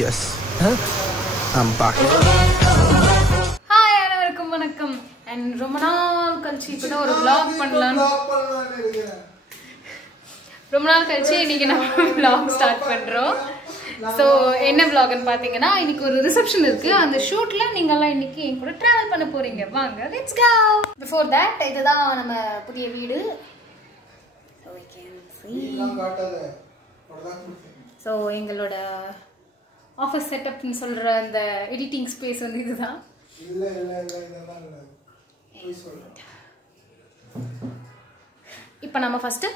Yes. Huh? I'm back. Hi, அனைவருக்கும் வணக்கம். And ரொம்ப நாள் கழிச்சு இப்பதான் ஒரு vlog பண்ணலாம்னு. ரொம்ப நாள் கழிச்சு இன்னைக்கு நம்ம vlog ஸ்டார்ட் பண்றோம். So என்ன vlogன்னு பாத்தீங்கன்னா இன்னைக்கு ஒரு ரிசப்ஷன் இருக்கு. அந்த ஷூட்ல நீங்க எல்லாம் இன்னைக்கு என் கூட டிராவல் பண்ண போறீங்க. வாங்க, let's go. Before that இதுதான் நம்ம புதிய வீடு. So we can see. So எங்களோட ஆஃபீஸ் செட்டப்னு சொல்ற அந்த எடிட்டிங் ஸ்பேஸ் வந்து இதுதான். இப்போ நம்ம ஃபர்ஸ்ட்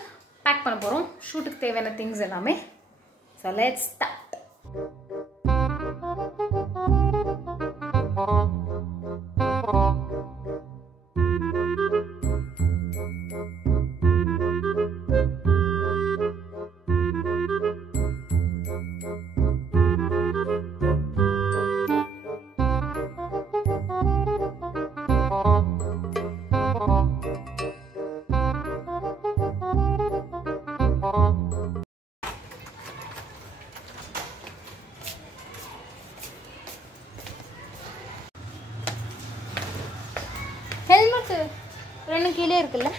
பேக் பண்ண போறோம் ஷூட்டுக்கு தேவையான திங்ஸ் எல்லாமே. So let's start. ஹெல்மெட் ரெண்டு கீழே இருக்குல்ல.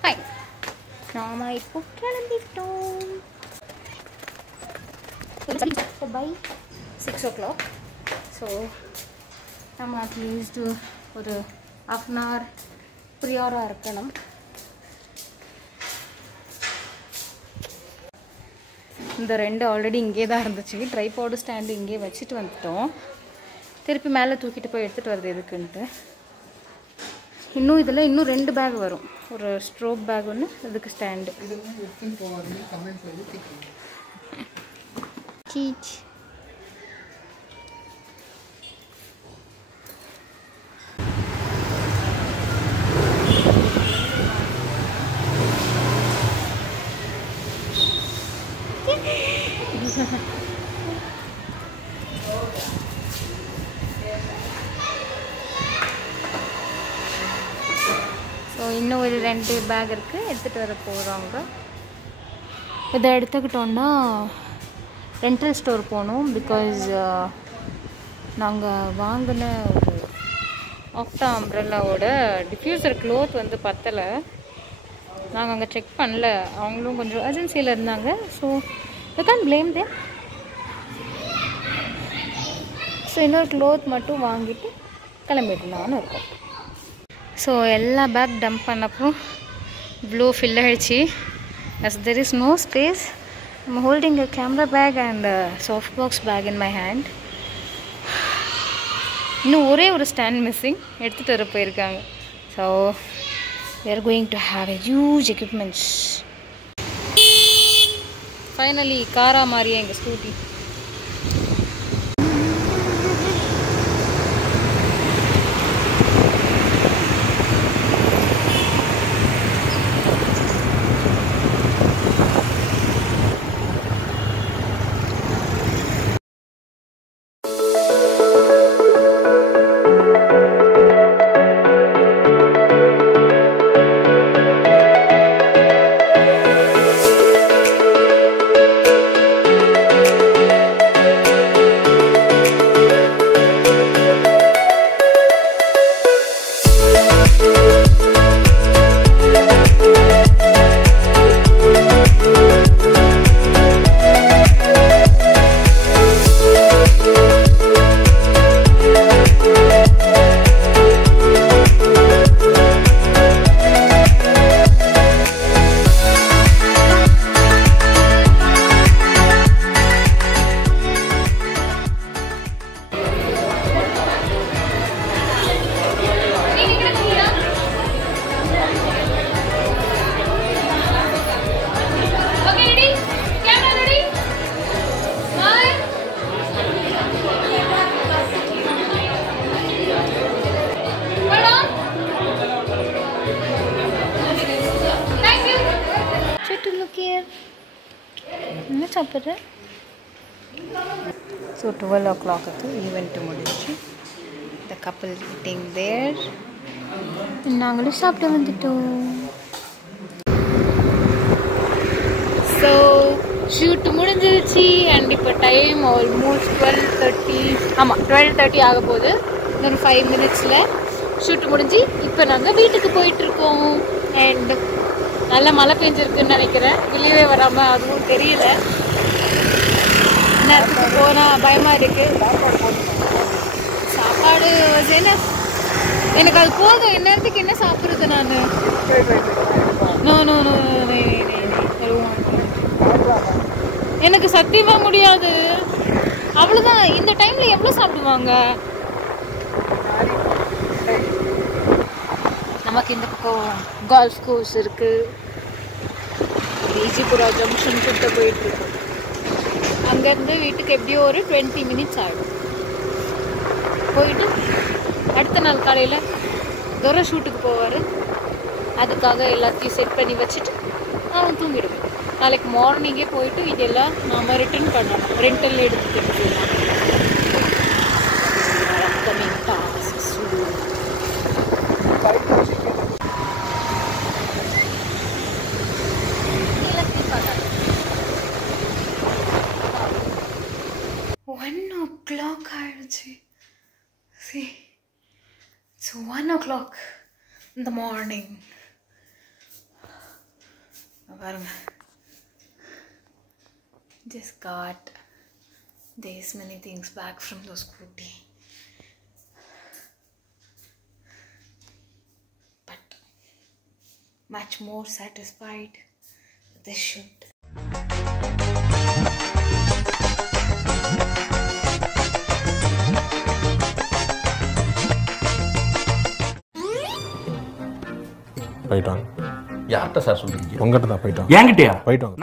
ஃபைன், நாம இப்போ கிளம்பிட்டோம். By 6 o'clock. ஸோ நம்ம அட்லீஸ்ட் ஒரு ½ an hour ப்ரியாராக இருக்கணும். இந்த ரெண்டு ஆல்ரெடி இங்கே தான் இருந்துச்சு. ட்ரைபாடு ஸ்டாண்டு இங்கே வச்சுட்டு வந்துட்டோம். திருப்பி மேலே தூக்கிட்டு போய் எடுத்துகிட்டு வருது எதுக்குன்ட்டு. இன்னும் இதில் இன்னும் 2 பேக் வரும். ஒரு ஸ்ட்ரோப் பேக் ஒன்று, இதுக்கு ஸ்டாண்டு. சீச் ஸோ இன்னும் ஒரு 2 பேக் இருக்குது, எடுத்துகிட்டு வர போகிறாங்க. இதை எடுத்துக்கிட்டோன்னா ரெண்டல் ஸ்டோர் போகணும். பிகாஸ் நாங்கள் வாங்கின ஒரு ஆக்டா அம்ப்ரெல்லாவோட டிஃப்யூசர் க்ளோத் வந்து பத்தலை. நாங்கள் அங்கே செக் பண்ணல. அவங்களும் கொஞ்சம் அர்ஜென்சியில் இருந்தாங்க. So you can blame them. So இன்னொரு க்ளோத் மட்டும் வாங்கிட்டு கிளம்பிடலான்னு இருக்கோம். ஸோ எல்லா பேக் டம்ப் பண்ணப்போ இவ்வளோ ஃபில் ஆகிடுச்சு. as there is no space, I'm holding a camera bag and a soft box bag in my hand. இன்னும் ஒரே ஒரு ஸ்டாண்ட் மிஸ்ஸிங், எடுத்துகிட்டு வர போயிருக்காங்க. So we are going to have a huge equipments. Finally காரா மாறிய எங்கள் ஸ்கூட்டி. என்ன சாப்பிட்ற? ஸோ 12 o'clock ஈவெண்ட் முடிஞ்சு. த கப்பல் eating there. நாங்களும் சாப்பிட வந்துட்டோம். ஸோ ஷூட் முடிஞ்சிருச்சு அண்ட் இப்போ டைம் ஆல்மோஸ்ட் 12:30. ஆமாம் 12:30 ஆக போகுது. இன்னொரு 5 மினிட்ஸில் ஷூட் முடிஞ்சு இப்போ நாங்கள் வீட்டுக்கு போயிட்டுருக்கோம். அண்ட் நல்லா மழை பெஞ்சிருக்குன்னு நினைக்கிறேன். வெளியவே வராமல் அதுவும் தெரியல. நேரத்துக்கு போனால் பயமாக இருக்குது. சாப்பாடு என்ன எனக்கு அது போதும். இந்நேரத்துக்கு என்ன சாப்பிட்றது நான்? நோ நோ நோ எனக்கு சத்தியமாக முடியாது. அவ்வளோதான். இந்த டைமில் எவ்வளோ சாப்பிடுவாங்க? நமக்கு இந்த பக்கம் கால்ஃப் கோர்ஸ் இருக்குது. விஜிபுரா ஜங்ஷன் கிட்ட போயிட்டுருக்கோம். அங்கேருந்து வீட்டுக்கு எப்படியோ ஒரு 20 மினிட்ஸ் ஆகிடும். போயிட்டு அடுத்த நாள் காலையில் துரை ஷூட்டுக்கு போவார். அதுக்காக எல்லாத்தையும் செட் பண்ணி வச்சுட்டு அவன் தூங்கிடுவேன். நாளைக்கு மார்னிங்கே போயிட்டு இதெல்லாம் நாம் ரிட்டர்ன் பண்ணணும். ரெண்டல் எடுத்துட்டு ஆயிடுச்சு. See, it's 1 o'clock in the morning. பாருங்க, just got this many things back from the scooty, but much more satisfied with this shoot. போயிட்டான். யார்கிட்ட சார் சொல்றீங்க? உங்ககிட்ட தான் போயிட்டான். என்கிட்டயா? போயிட்டான்.